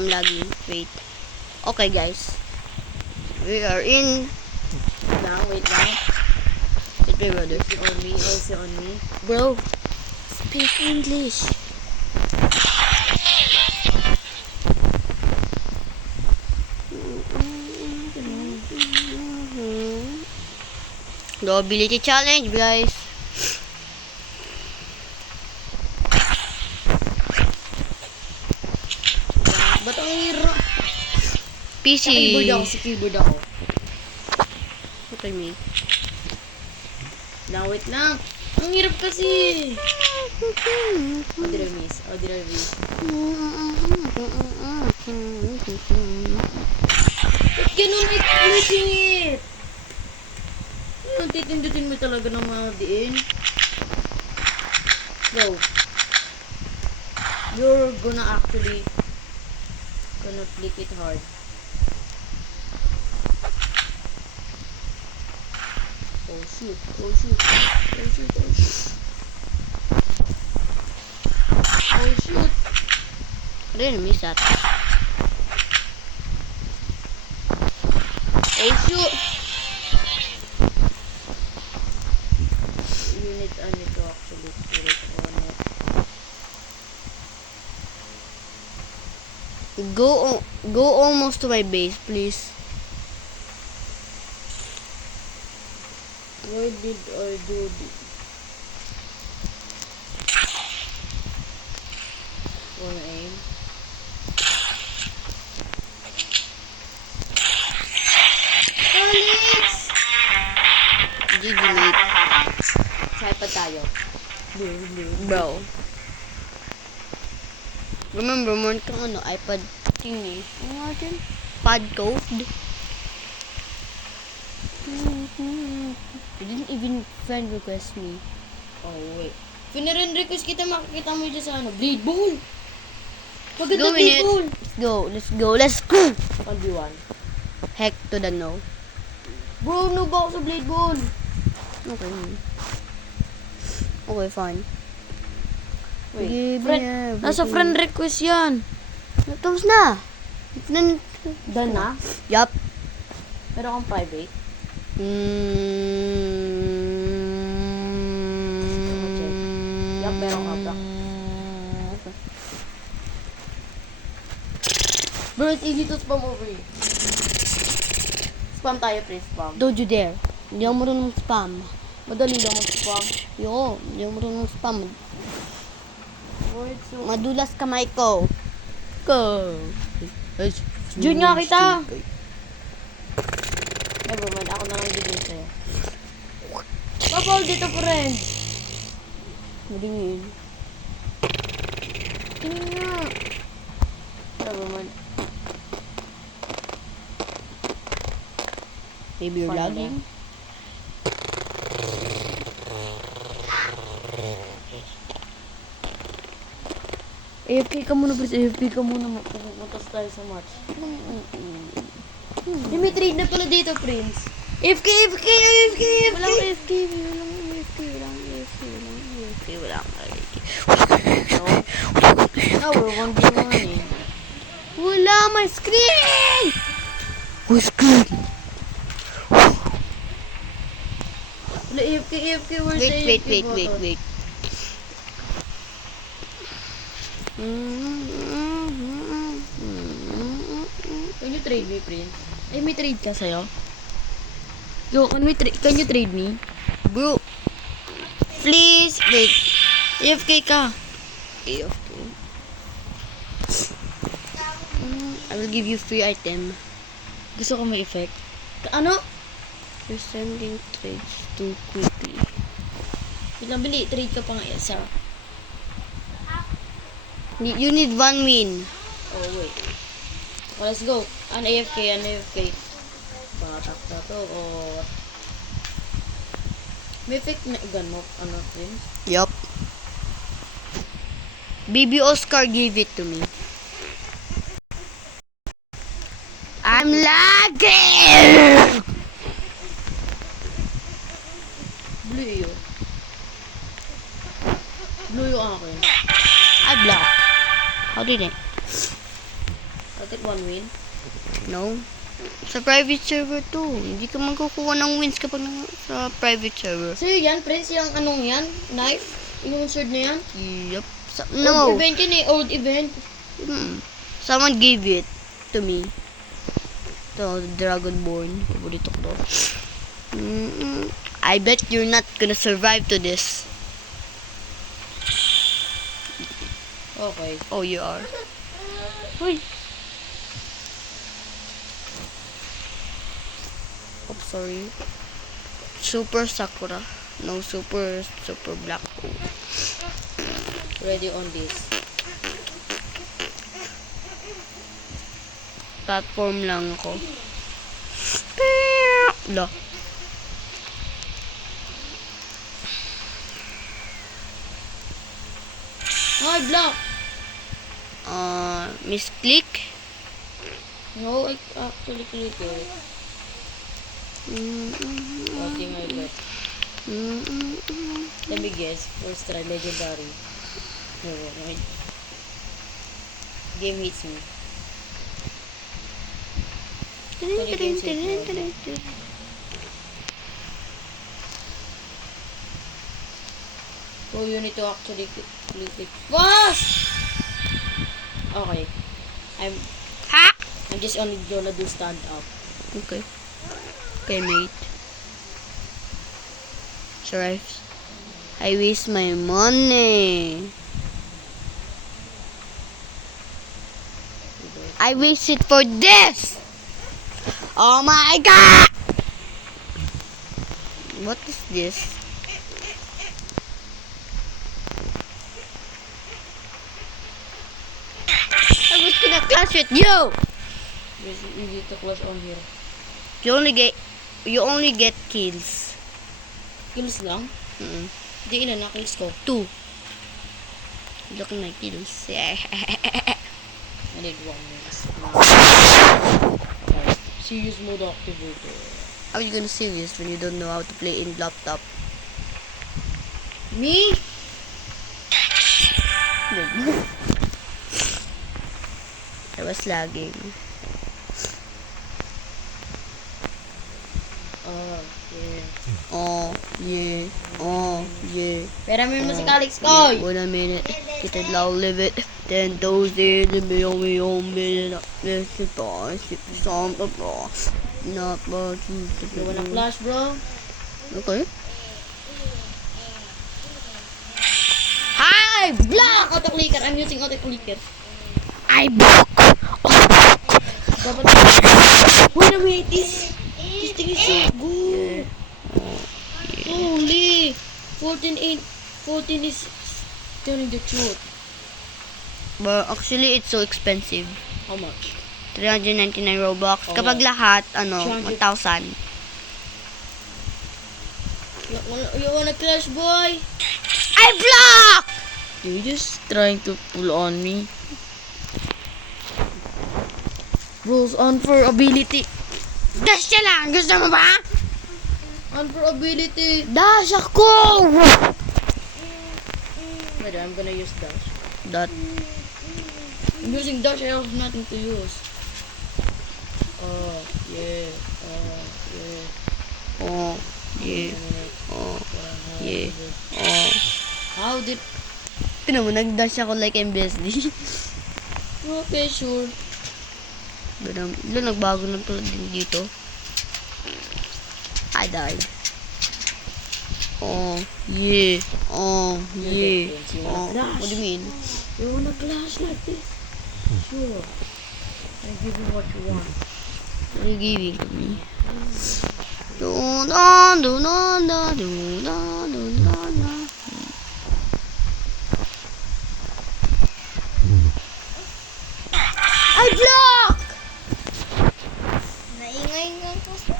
I'm lagging. Wait. Okay, guys. We are in. Wait lang. Wait, brother. Easy on me. Bro, speak English. The ability challenge, guys. Ba't ang hirap? PC. Sa keyboard ako. Look at me. Wait lang. Ang hirap kasi. Did I miss? Ba't ganun i-singit? Ang titindutin mo talaga ng mga diin. Go. You're gonna actually click it hard. Oh shoot. I didn't miss that. Oh shoot. You need to actually put it on it. Go almost to my base, please. Why did I do this? Wanna aim? Alex! GG, mate. Saipa tayo. Bro. Remember, meron kang iPad thingy. Ano natin? Pad code. You didn't even friend request me. Oh, wait. Pinaren request kita, makikita mo dyan sa Blade Ball! Maganda Go, Blade minute. Ball! Let's go. 1v1. Heck to the no. Bro, noob ako sa Blade Ball! Okay. Okay, fine. Wait, Give friend, me everything. nasa friend request yan. Tapos na. Done na? Yup. Meron kang private. Yup, meron ka pa. Bro, it's easy to spam over here. Spam tayo, please, spam. Don't you dare. Hindi ako marunong spam. Madali lang mag-spam. Yo, hindi ako marunong spam. Bro, it's so... Madulas kamay ko. Go. Jun nga kita! Nevermind, ako na lang bigyan sa'yo. Papal dito, friend! Madingin. Tingin nga! Nevermind. Maybe you're Fine lagging. AFK ka muna, please. AFK ka muna. Pupuntas tayo sa match. May trade na pala dito, Prince. AFK! Walang AFK. Now we're 1v1 eh. Wala, my screen! Who's screen? Wala, AFK. Where's the AFK button? Wait. Can you trade me, Prince? Ay, may trade ka sa'yo? Yo, can you trade me? Bro, please, wait. AFK ka. AFK. I will give you free item. Gusto ko may effect. Ano? You're sending trades too quickly. Bilang bili, trade ka pa nga isa. You need 1 win. Oh, wait. Oh, let's go. An AFK. Batak na to, or... May effect na gun mo, Prince? Yup. Baby Oscar gave it to me. I'm lagging! Blue yun. Blue yung akin. I blocked. How did I? Bakit 1 win? No? Sa private server to. Hindi ka magkukuha ng wins kapag sa private server. Sa'yo yan, Prince, yung anong yan? Knife? Yung sword na yan? Yup. Old No. event yun eh, old event. Someone gave it to me. To Dragonborn. Paborito ko to. I bet you're not gonna survive to this. Okay. Oh, you are. Uy. Oh, sorry. Super Sakura. No, super black. Ready on this. Platform lang ako. Lo. Ay, block! Misclick. No, I actually clicked it. Nothing I got. Let me guess. First try, legendary. No, no. Game hits me. So you need to actually click it fast. Okay. Ha! I'm just only gonna do stand up. Okay. Okay, mate. Sorry. I waste my money. I waste it for this. Oh my god! What is this? I was gonna clash with you. Yes, you need to close on here. You only get kills. Kills lang? Hindi ilan na kills ko. 2. Look at my kills. I need 1 minute. Serious mode activator. How are you gonna see this when you don't know how to play in laptop? Me? I was lagging. Yeah. Oh, yeah. Oh, yeah. Pero may mo si Calix ko. Yeah. Wait a minute. Get it loud, live it. Then those days, the million, let's get on. Ship some of not much. You wanna flash, bro? Okay. Hi! Block! Auto-clicker. I'm using auto-clicker. I block! Dapat... Wait a minute. This thing is so good. Holy! 14 is telling the truth. But actually, it's so expensive. How much? 399 Robux. Oh. Kapag lahat, 300. 1,000. You wanna clash, boy? I block! You just trying to pull on me. Rules on for ability. Dash siya lang! Gusto mo ba? On for ability. Dash ako! Wait, I'm gonna use dash. That. I'm using dash. I have nothing to use. Oh, yeah. Oh, yeah. Oh, yeah. Oh, yeah. Oh. How did... Tinan mo, nag-dash ako like MBSD. Okay, sure. Ganun, nagbago na pala din dito. I died. Oh, yeah. Oh, yeah. Oh, what do you mean? You wanna clash like this? Sure. I give you what you want. What are you giving to me? Do-da-do-da-da-do-da-do-da-da. I block! Naingay nga kasi.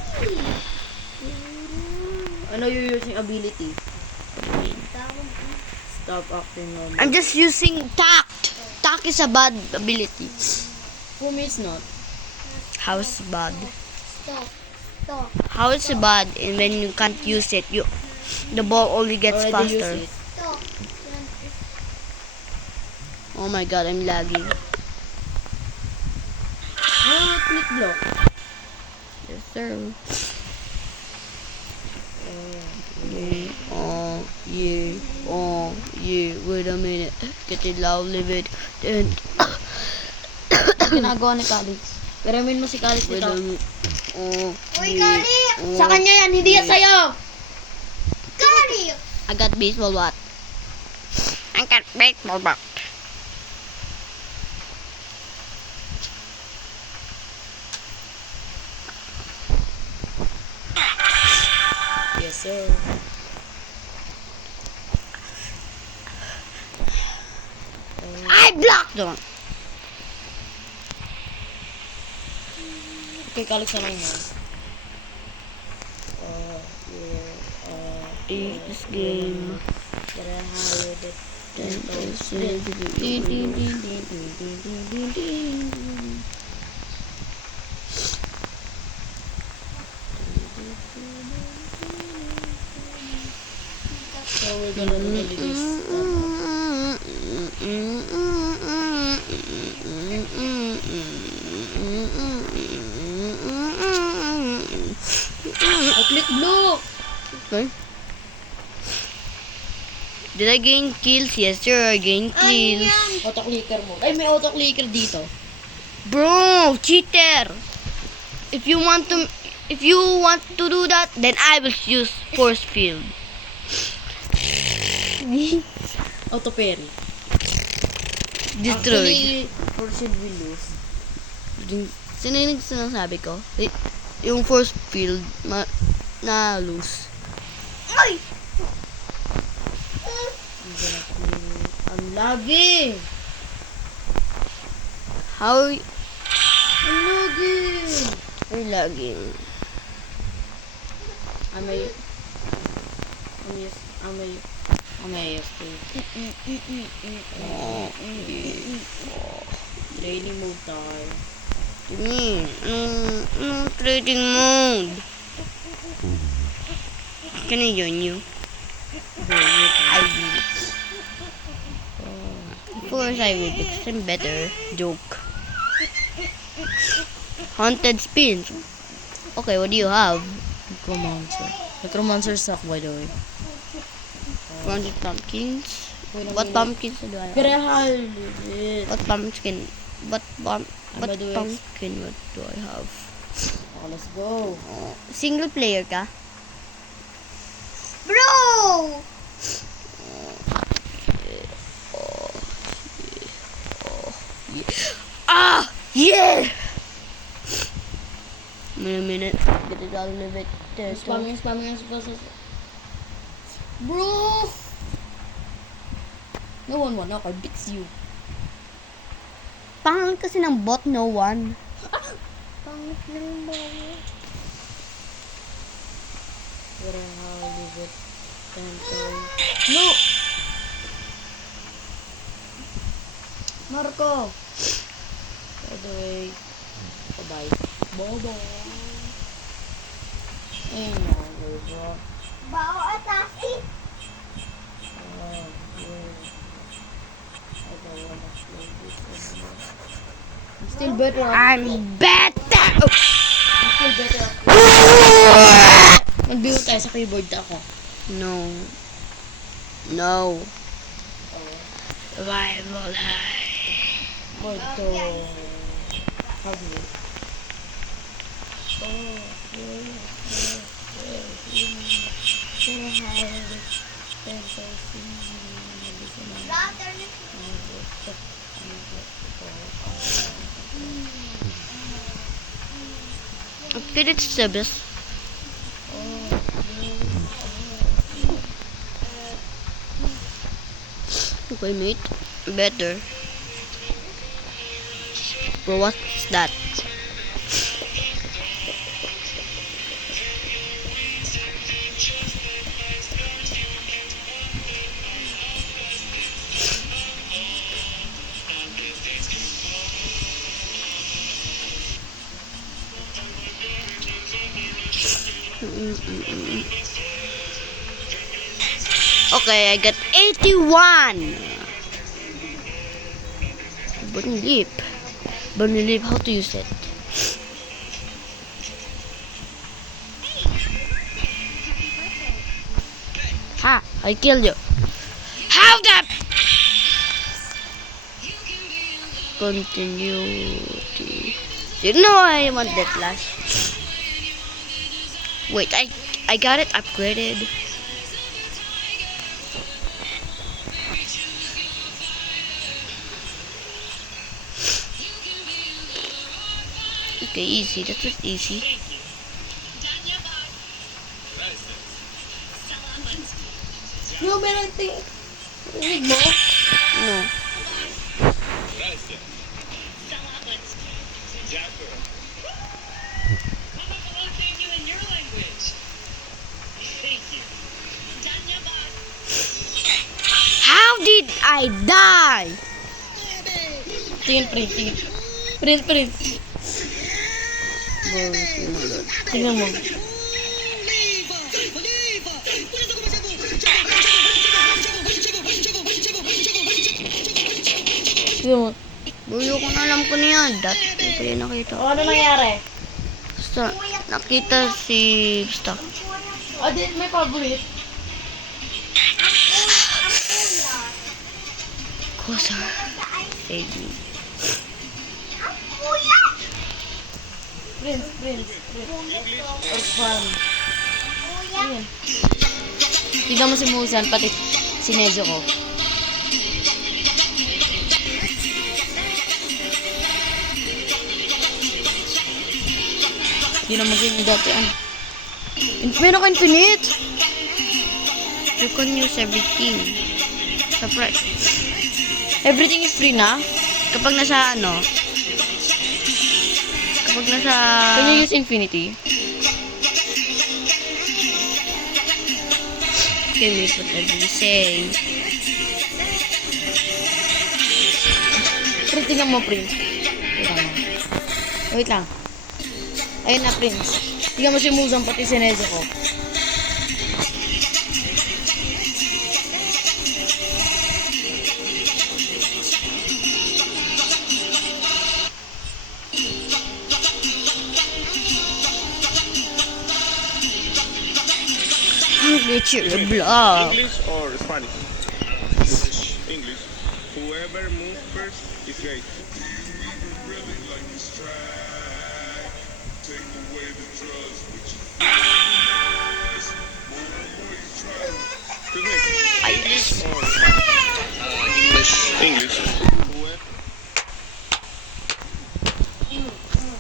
Ano you using ability? Tawag Stop acting normal. I'm just using tact. Tact is a bad ability. For me, it's not. How's bad? Stop. Stop. How is it bad? And when you can't use it, the ball only gets Already faster. use it. Stop. Oh my god, I'm lagging. click block. Yes, sir. Yeah. Wait a minute. Get it loud, leave it. Then, Ginagawa ni Calix. Garamin mo si Calix wait dito. a minute. Uy, Calix! Sa kanya yan, hindi yan sa'yo! Calix! I got baseball bat. I got baseball bat. Yes, sir. I blocked them. Okay, Calix naman yan. Take this game. So we're gonna do this. I click blue! Okay. Did I gain kills? Yes, sir. I gained kills. Auto-clicker mo. Ay, may auto-clicker dito. Bro, cheater. If you want to do that, then I will use force field. Auto-parry. Destroyed. Actually, or should we lose? Sininig sinasabi ko. Yung force field, na lose. Ay! Ang lagi! How Ang lagi! are lagging? Amay Training mode tayo. Anong trading mode? Can I join you? I will. Of course I will because I'm better. Joke. Haunted spins. Okay, what do you have? Necromancer. Necromancer suck, by the way. Haunted pumpkins. What pumpkins do I have? Grahal! What pumpkin? What Ano do it? pumpkin? What do I have? Oh, let's go. Single player ka? Bro! Ah! Yeah! Wait a minute. Get it out of it. Spamming. Bro! No one knocker beats you. Pangalan kasi ng bot, no one. Pangit ng bawa. Grahal, leave it. No! Marco! By the way, bye-bye. Bobo! Ay, no, bro. Bawa at asin. Still better off. I'm better! Still better off. Mag-build tayo sa keyboard ako. No. No. Survival high. Board to... Have you? Brother, Finish service. Okay, mate. Better. Bro, what's that? Okay, I got 81. Bunny leap. Bunny leap, how to use it? Ha! I killed you. How the... Continuity. No, I want that last. Wait, I got it upgraded. Okay, easy. That was easy. No, meron rinig mo? No. How did I die? Tingin, print, tingin. Print. Tingnan mo. Tingnan mo. Buyo ko na alam ko na yan. Dati ko pa yan nakita. O, ano nangyari? Basta, nakita si... Basta. O, di, may favorite. Kosa. Baby. Prince. Orphan. Ayan. Tignan mo si Musan, pati si Nezuko. Hindi na maging dati ano. Meron ka infinite! You can use everything. Surprise. Everything is free na? Kapag nasa ano, kapag nasa... Can you use infinity? Can use whatever you say. Prince, tingnan mo, Prince. Wait lang. Ayun na, Prince. Tingnan mo si Musan, pati si Nezuko. Nature block. English or Spanish? English. Whoever moves first is great. Excuse me. English or Spanish? English.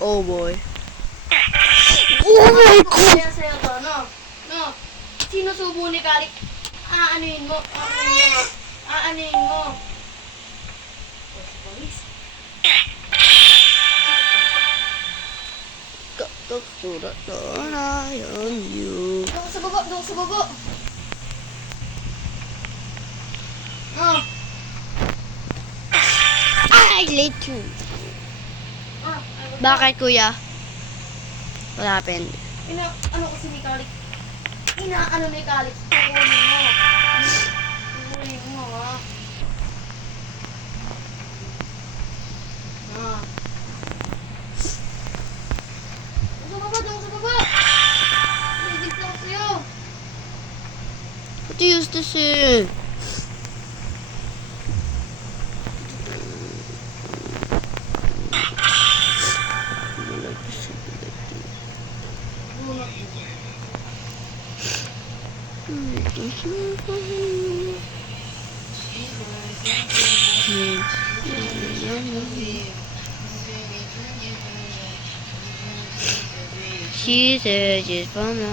Oh boy. Oh my god! Kaya sa'yo to, no? No? Sino subo ni Kalik? Aanuhin mo. Aanuhin mo. Katok surat on you. Doon sa baba. Oh. I late you. Bakit kuya? What happened? Ano kasi ni Kalik? Inaano ni Kalik? Kukunin mo. Kukunin mo, ha? Doon sa baba. Hindi ko sa'yo. What do you use this in? She said she's from the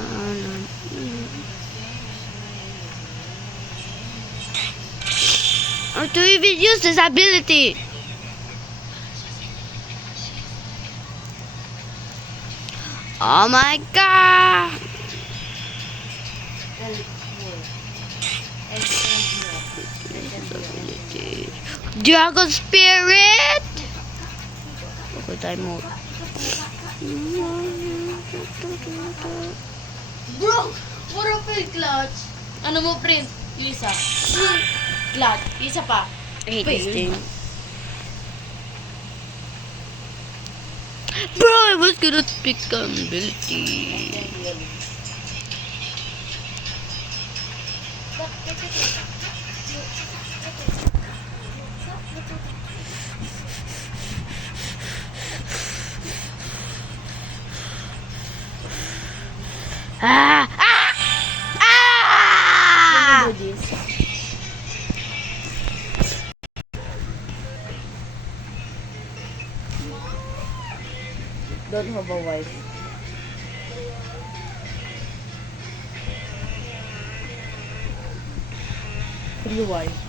Or to even use this ability. Oh my god! Dragon Spirit! Okay, time mode. Bro, what a fail clutch. Ano mo, print? Isa. Clutch. Isa pa. I hate this Fail. thing. Bro, I was gonna pick ability. Ah! Ah! Ah! Do this. Don't have a wife. Free wife.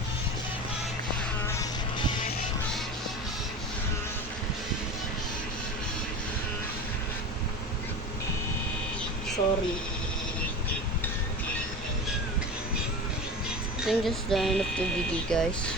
Sorry. I think that's the end of the video, guys.